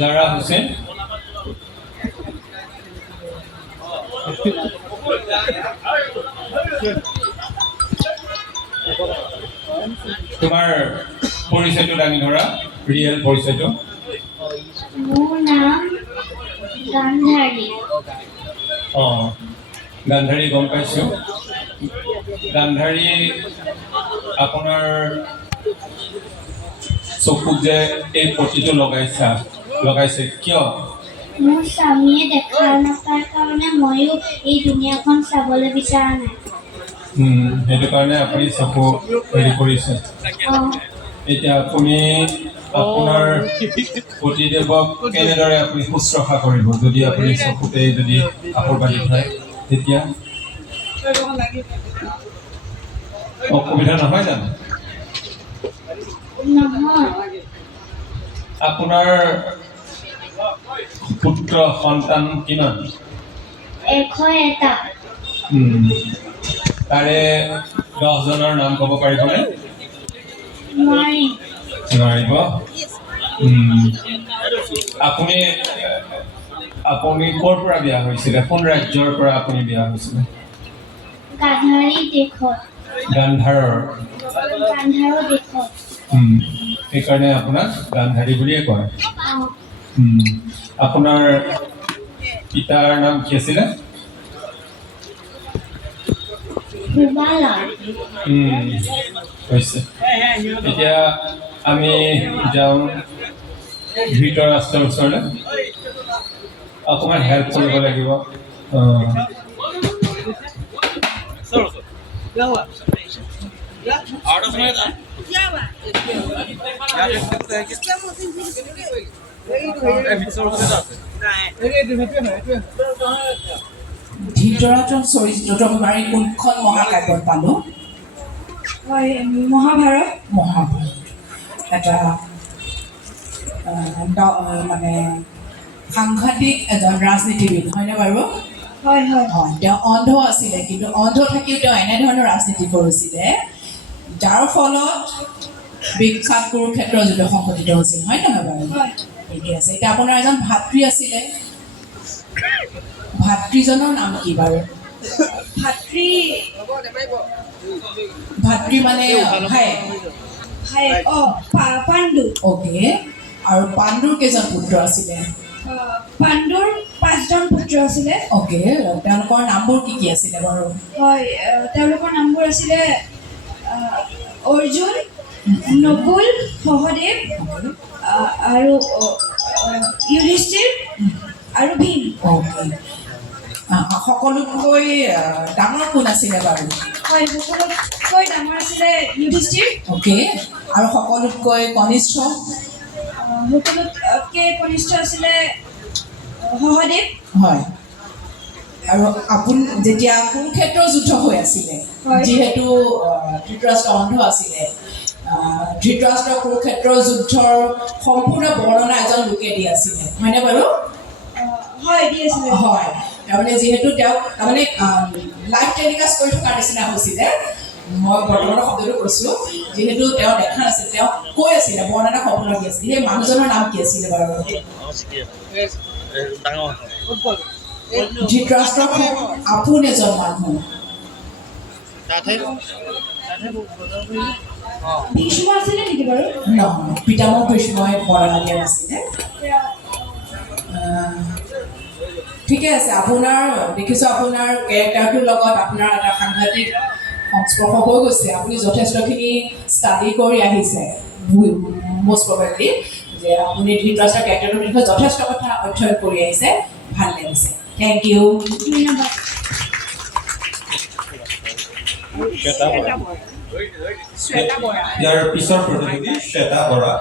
Zara Hussain, তোমাৰ পৰিচয়টো দাঙি ধৰা, ৰিয়েল পৰিচয়টো। মোৰ নাম গান্ধাৰী। গান্ধাৰী গম পাইছোঁ। গান্ধাৰী, আপোনাৰ চকুত যে এই পটিটো লগাইছে কিয়? মোৰ স্বামীয়ে দেখা নাপায় কাৰণে ময়ো এই দুনিয়াখন চাবলৈ বিচৰা নাই। সেইটো কাৰণে আপুনি চকু হেৰি কৰিছে। এতিয়া আপুনি আপোনাৰ পতিদেৱক কেনেদৰে আপুনি শুশ্ৰূষা কৰিব যদি আপুনি চকুতে যদি কাপোৰ বান্ধি থয়, তেতিয়া অসুবিধা নহয় জানো? নহয়। আপোনাৰ পুত্ৰ সন্তান কিমান? 101টা। তাৰে 10 জনৰ নাম ক'ব পাৰিবনে? নোৱাৰিব। আপুনি ক'ৰ পৰা বিয়া হৈছিলে? কোন ৰাজ্যৰ পৰা আপুনি বিয়া হৈছিলে? গান্ধাৰী দেশত। গান্ধাৰৰ দেশত। সেইকাৰণে আপোনাক গান্ধাৰী বুলিয়ে কয়। আপোনাৰ পিতাৰ নাম কি আছিলে? হৈছে। এতিয়া আমি যাওঁ ধৃতৰাষ্ট্ৰৰ ওচৰলৈ। অকণমান হেল্প কৰিব লাগিব। ধৃতৰাষ্ট্ৰৰ চৰিত্ৰটো আমি কোনখন মহাকাব্যত পালোঁ? মহাভাৰত। এটা মানে সাংঘাতিক এজন ৰাজনীতিবিদ, হয়নে বাৰু? হয়। তেওঁ অন্ধ আছিলে, কিন্তু অন্ধ থাকিও তেওঁ এনেধৰণৰ ৰাজনীতি কৰিছিলে যাৰ ফলত বিখ্যাত কুৰুক্ষেত্ৰৰ যুদ্ধ সংঘটিত হৈছিল, হয় নহয় বাৰু? ঠিকে আছে। এতিয়া আপোনাৰ এজন ভাতৃ আছিলে, ভাতৃজনৰ নাম কি বাৰু? ভাতৃ মানে পাণ্ডু। অ'কে। আৰু পাণ্ডুৰ কেইজন পুত্ৰ আছিলে? পাণ্ডুৰ 5জন পুত্ৰ আছিলে। অ'কে। তেওঁলোকৰ নামবোৰ কি কি আছিলে বাৰু? হয়, তেওঁলোকৰ নামবোৰ আছিলে অৰ্জুন, নকুল, সহদেৱ, আৰু যুধিষ্ঠিৰ আৰু ভীম। অ'কে। সকলোতকৈ ডাঙৰ কোন আছিলে বাৰু? হয়, সকলোতকৈ ডাঙৰ আছিলে যুধিষ্ঠিৰ। অ'কে। আৰু সকলোতকৈ কনিষ্ঠ? সকলোতকৈ কনিষ্ঠ আছিলে সহদেৱ। হয়। আৰু আপুনি যেতিয়া কুৰুক্ষেত্ৰৰ যুদ্ধ হৈ আছিলে, যিহেতু ধৃতৰাষ্ট্ৰ অন্ধ আছিলে, ধৃতৰাষ্ট্ৰ কুৰুক্ষেত্ৰৰ যুদ্ধৰ সম্পূৰ্ণ বৰ্ণনা এজন লোকে দি আছিলে, হয়নে বাৰু? হয়, দি আছিলে। হয়, তাৰমানে যিহেতু তেওঁক তাৰমানে লাইভ টেলিকাষ্ট কৰি থকাৰ নিচিনা হৈছিলে, মই বৰ্তমানৰ শব্দটো কৈছোঁ, যিহেতু তেওঁ দেখা নাছিল, তেওঁ কৈ আছিলে, বৰ্ণনা সম্পূৰ্ণ দি আছিলে। সেই মানুহজনৰ নাম কি আছিলে বাৰু? ধৃতৰাষ্ট্ৰৰ আপোন এজন মানুহ। ভীষ্ম আছিলে নেকি বাৰু? নহয়, পিতামহ ভীষ্মই বৰ্ণনা দিয়া নাছিলে। ঠিকে আছে। আপোনাৰ দেখিছোঁ আপোনাৰ কেৰেক্টাৰটোৰ লগত আপোনাৰ এটা সাংঘাতিক সংস্পৰ্শ হৈ গৈছে। আপুনি যথেষ্টখিনি ষ্টাডি কৰি আহিছে, মষ্ট প্ৰবেবলি, যে আপুনি ধৃতৰাষ্ট্ৰৰ কেৰেক্টাৰটোৰ বিষয়ে যথেষ্ট কথা অধ্যয়ন কৰি আহিছে। ভাল লাগিছে। Thank you. ধন্যবাদ। ইয়াৰ পিছৰ প্ৰতিযোগী শ্বেতা বৰা।